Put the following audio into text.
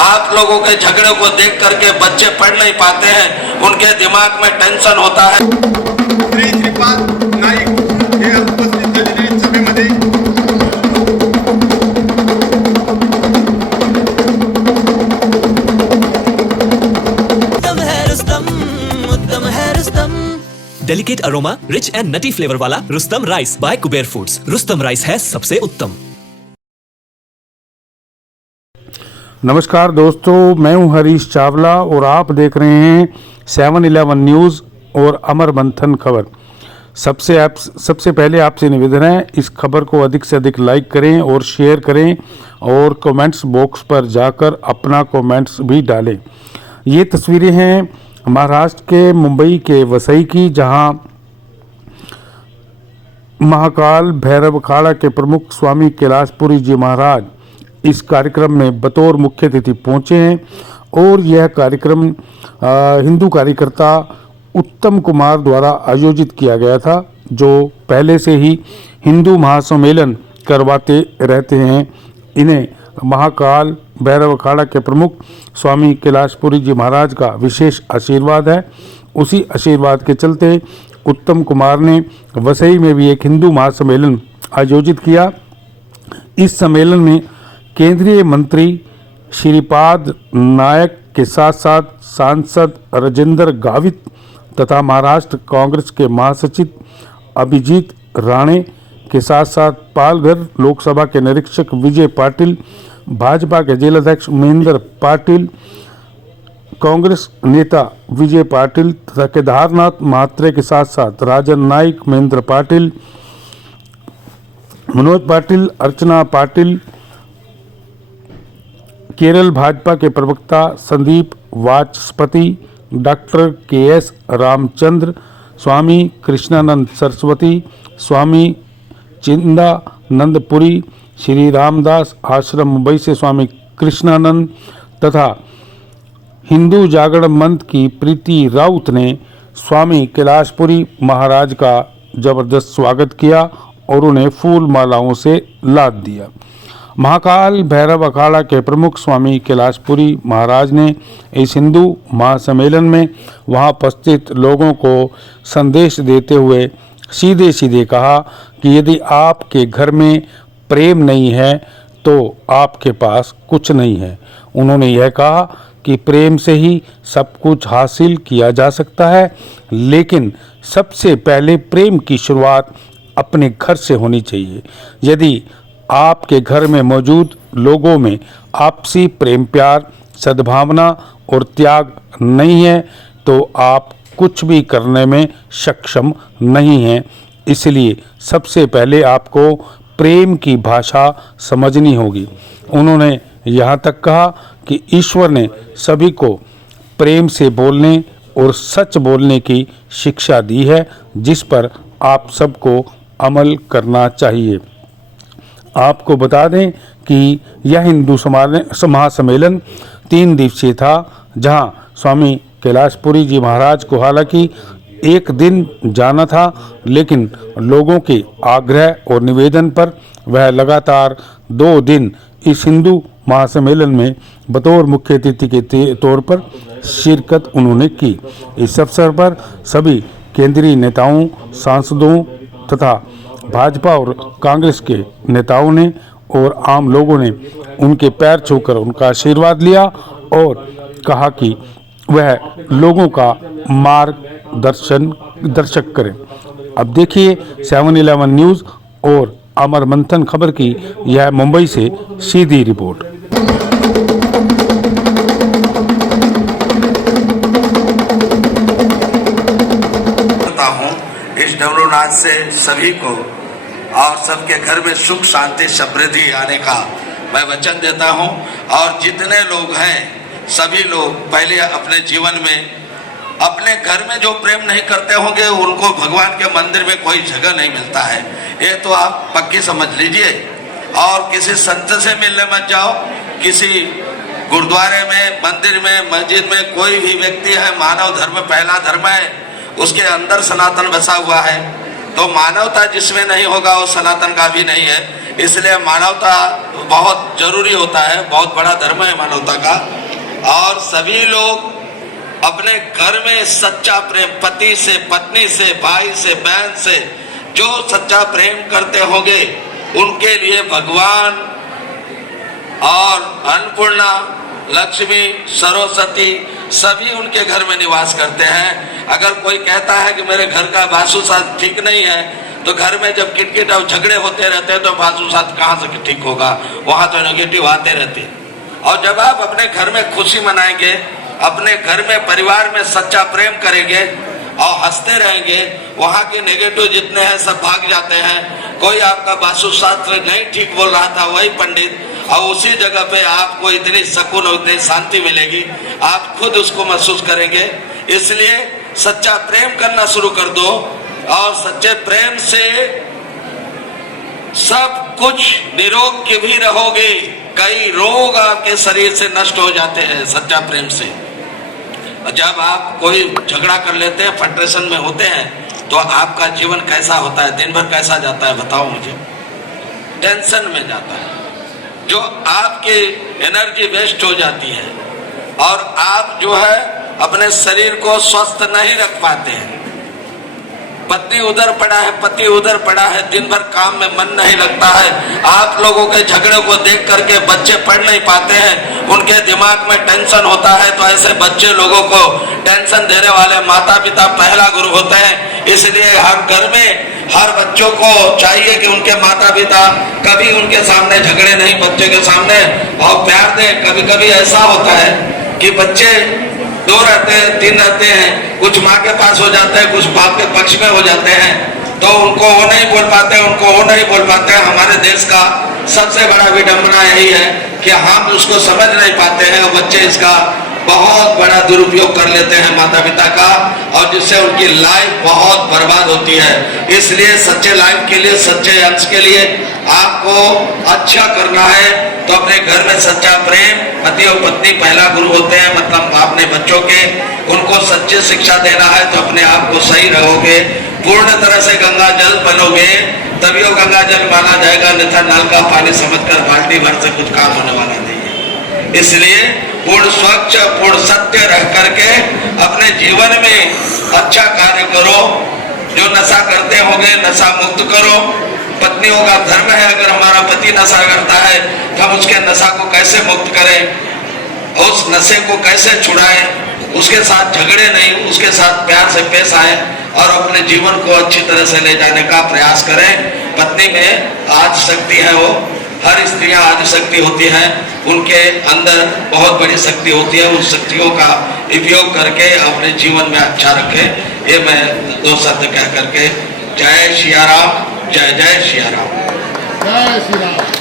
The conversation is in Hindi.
आप लोगों के झगड़े को देख करके बच्चे पढ़ नहीं पाते हैं, उनके दिमाग में टेंशन होता है। श्री श्रीपाद नाईक हे उपस्थित झालेले सभेमध्ये delicate aroma, rich and nutty flavour वाला Rustam rice by Kuber foods. Rustam rice है सबसे उत्तम। नमस्कार दोस्तों, मैं हूं हरीश चावला और आप देख रहे हैं 7/11 न्यूज़ और अमर मंथन खबर। सबसे पहले आपसे निवेदन है, इस खबर को अधिक से अधिक लाइक करें और शेयर करें और कमेंट्स बॉक्स पर जाकर अपना कमेंट्स भी डालें। ये तस्वीरें हैं महाराष्ट्र के मुंबई के वसई की, जहां महाकाल भैरव अखाड़ा के प्रमुख स्वामी कैलाशपुरी जी महाराज इस कार्यक्रम में बतौर मुख्य अतिथि पहुंचे हैं। और यह कार्यक्रम हिंदू कार्यकर्ता उत्तम कुमार द्वारा आयोजित किया गया था, जो पहले से ही हिंदू महासम्मेलन करवाते रहते हैं। इन्हें महाकाल भैरव अखाड़ा के प्रमुख स्वामी कैलाशपुरी जी महाराज का विशेष आशीर्वाद है। उसी आशीर्वाद के चलते उत्तम कुमार ने वसई में भी एक हिंदू महासम्मेलन आयोजित किया। इस सम्मेलन में केंद्रीय मंत्री श्रीपाद नायक के साथ साथ सांसद राजेंद्र गावित तथा महाराष्ट्र कांग्रेस के महासचिव अभिजीत राणे के साथ साथ पालघर लोकसभा के निरीक्षक विजय पाटिल, भाजपा के जिलाध्यक्ष महेंद्र पाटिल, कांग्रेस नेता विजय पाटिल तथा केदारनाथ महात्रे के साथ साथ राजन नाइक, महेंद्र पाटिल, मनोज पाटिल, अर्चना पाटिल, केरल भाजपा के प्रवक्ता संदीप वाचस्पति, डॉक्टर के.एस. रामचंद्र, स्वामी कृष्णानंद सरस्वती, स्वामी चिंदानंदपुरी, श्री रामदास आश्रम मुंबई से स्वामी कृष्णानंद तथा हिंदू जागरण मंच की प्रीति राउत ने स्वामी कैलाशपुरी महाराज का जबरदस्त स्वागत किया और उन्हें फूल मालाओं से लाद दिया। महाकाल भैरव अखाड़ा के प्रमुख स्वामी कैलाशपुरी महाराज ने इस हिंदू महासम्मेलन में वहां उपस्थित लोगों को संदेश देते हुए सीधे सीधे कहा कि यदि आपके घर में प्रेम नहीं है तो आपके पास कुछ नहीं है। उन्होंने यह कहा कि प्रेम से ही सब कुछ हासिल किया जा सकता है, लेकिन सबसे पहले प्रेम की शुरुआत अपने घर से होनी चाहिए। यदि आपके घर में मौजूद लोगों में आपसी प्रेम, प्यार, सद्भावना और त्याग नहीं है तो आप कुछ भी करने में सक्षम नहीं हैं। इसलिए सबसे पहले आपको प्रेम की भाषा समझनी होगी। उन्होंने यहाँ तक कहा कि ईश्वर ने सभी को प्रेम से बोलने और सच बोलने की शिक्षा दी है, जिस पर आप सबको अमल करना चाहिए। आपको बता दें कि यह हिंदू महासम्मेलन 3 दिवसीय था, जहां स्वामी कैलाशपुरी जी महाराज को हालांकि एक दिन जाना था, लेकिन लोगों के आग्रह और निवेदन पर वह लगातार 2 दिन इस हिंदू महासम्मेलन में बतौर मुख्य अतिथि के तौर पर शिरकत उन्होंने की। इस अवसर पर सभी केंद्रीय नेताओं, सांसदों तथा भाजपा और कांग्रेस के नेताओं ने और आम लोगों ने उनके पैर छूकर उनका आशीर्वाद लिया और कहा कि वह लोगों का मार्गदर्शक करें। अब देखिए 7/11 न्यूज़ और अमर मंथन खबर की यह मुंबई से सीधी रिपोर्ट। इस डमरूनाथ से सभी को और सबके घर में सुख शांति समृद्धि आने का मैं वचन देता हूं। और जितने लोग हैं सभी लोग पहले अपने जीवन में अपने घर में जो प्रेम नहीं करते होंगे उनको भगवान के मंदिर में कोई जगह नहीं मिलता है, ये तो आप पक्की समझ लीजिए। और किसी संत से मिलने मत जाओ, किसी गुरुद्वारे में, मंदिर में, मस्जिद में कोई भी व्यक्ति है, मानव धर्म पहला धर्म है, उसके अंदर सनातन बसा हुआ है। तो मानवता जिसमें नहीं होगा वो सनातन का भी नहीं है। इसलिए मानवता बहुत जरूरी होता है, बहुत बड़ा धर्म है मानवता का। और सभी लोग अपने घर में सच्चा प्रेम, पति से, पत्नी से, भाई से, बहन से जो सच्चा प्रेम करते होंगे उनके लिए भगवान और अन्नपूर्णा, लक्ष्मी, सरस्वती सभी उनके घर में निवास करते हैं। अगर कोई कहता है कि मेरे घर का वास्तुशास्त्र ठीक नहीं है, तो घर में जब किटकिट और झगड़े होते रहते हैं तो वास्तुशास्त्र कहाँ से ठीक होगा, वहां तो नेगेटिव आते रहते हैं। और जब आप अपने घर में खुशी मनाएंगे, अपने घर में परिवार में सच्चा प्रेम करेंगे और हंसते रहेंगे, वहां के नेगेटिव जितने हैं सब भाग जाते हैं। कोई आपका वास्तुशास्त्र नहीं ठीक बोल रहा था, वही पंडित, और उसी जगह पे आपको इतनी सुकून और इतनी शांति मिलेगी, आप खुद उसको महसूस करेंगे। इसलिए सच्चा प्रेम करना शुरू कर दो और सच्चे प्रेम से सब कुछ निरोग के भी रहोगे। कई रोग आपके शरीर से नष्ट हो जाते हैं सच्चा प्रेम से। जब आप कोई झगड़ा कर लेते हैं, फ्रस्ट्रेशन में होते हैं, तो आपका जीवन कैसा होता है, दिन भर कैसा जाता है बताओ मुझे। टेंशन में जाता है, जो आपकी एनर्जी वेस्ट हो जाती है और आप जो है अपने शरीर को स्वस्थ नहीं रख पाते हैं। पत्नी उधर पड़ा है, पति उधर पड़ा है, दिन भर काम में मन नहीं लगता है। आप लोगों के झगड़े को देख करके बच्चे पढ़ नहीं पाते हैं, उनके दिमाग में टेंशन होता है। तो ऐसे बच्चे लोगों को टेंशन देने वाले माता पिता पहला गुरु होते हैं। इसलिए हर घर में हर बच्चों को चाहिए कि उनके माता पिता कभी उनके सामने झगड़े नहीं, बच्चे के सामने और प्यार दें। कभी कभी ऐसा होता है कि बच्चे दो रहते हैं, तीन रहते हैं, कुछ माँ के पास हो जाते हैं, कुछ बाप के पक्ष में हो जाते हैं, तो उनको वो नहीं बोल पाते, उनको वो नहीं बोल पाते। हमारे देश का सबसे बड़ा विडंबना यही है कि हम उसको समझ नहीं पाते हैं और बच्चे इसका बहुत बड़ा दुरुपयोग कर लेते हैं माता पिता का, और जिससे उनकी लाइफ बहुत बर्बाद होती है। इसलिए सच्चे लाइफ के लिए, सच्चे अंश के लिए आपको अच्छा करना है तो अपने घर में सच्चा प्रेम, पति और पत्नी पहला गुरु होते हैं, मतलब अपने बच्चों के, उनको सच्ची शिक्षा देना है तो अपने आप को सही रहोगे, पूर्ण तरह से गंगा जल बनोगे, तभी वो गंगा जल माना जाएगा। अन्यथा नल का पानी समझकर बाल्टी भर से कुछ काम होने वाला नहीं है। इसलिए पूर्ण स्वच्छ, पूर्ण सत्य रह करके अपने जीवन में अच्छा कार्य करो। जो नशा करते होंगे नशा मुक्त करो। पत्नियों का धर्म है, अगर हमारा पति नशा करता है तो हम उसके नशा को कैसे मुक्त करें, उस नशे को कैसे छुड़ाएं, उसके साथ झगड़े नहीं, उसके साथ प्यार से पेश आए और अपने जीवन को अच्छी तरह से ले जाने का प्रयास करें। पत्नी में आदि शक्ति है, वो हर स्त्रियां आदि शक्ति होती हैं, उनके अंदर बहुत बड़ी शक्ति होती है। उन शक्तियों का उपयोग करके अपने जीवन में अच्छा रखें। ये मैं दो शब्द कह करके जय सिया राम, जय जय सिया राम। जय श्री राम।